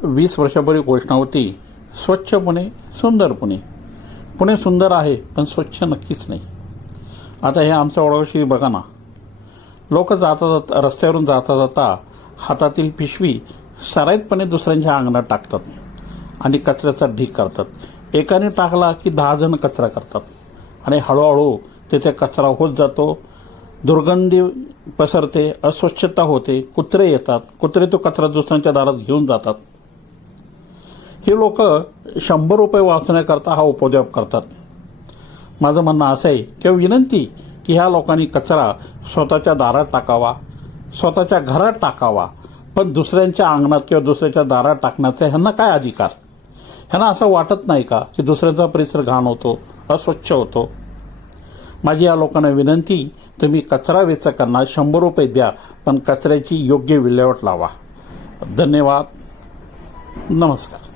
20 वर्षापूर्वी घोषणा होती, स्वच्छ पुणे सुंदर पुणे. पुणे सुंदर आहे पण स्वच्छ नक्कीच नाही. आता हे आमच्या ओळखशी बघा ना, लोक जाता रस्त्यावरून जाता जाता हातातील पिशवी सराईतपणे दुसऱ्यांच्या अंगणात टाकतात आणि कचऱ्याचा ढीग करतात. एकाने टाकला की 10 जण कचरा करतात आणि हळूहळू तिथे कचरा होत जातो, दुर्गंधी पसरते, अस्वच्छता होते, कुत्रे येतात, कुत्रे तो कचरा दुसऱ्यांच्या दारात घेऊन जातात. हे लोक 100 रुपये वाचवण्याकरता हा उपद्व्याप करतात. माझं म्हणणं असं आहे किंवा विनंती की ह्या लोकांनी कचरा स्वतःच्या दारात टाकावा, स्वतःच्या घरात टाकावा, पण दुसऱ्यांच्या अंगणात किंवा दुसऱ्याच्या दारात टाकण्याचा ह्यांना काय अधिकार? ह्यांना असं वाटत नाही का की दुसऱ्याचा परिसर घाण होतो, अस्वच्छ होतो? माझी या लोकांना विनंती, तुम्ही कचरा वेचकांना 100 रुपये द्या, पण कचऱ्याची योग्य विल्हेवाट लावा. धन्यवाद. नमस्कार.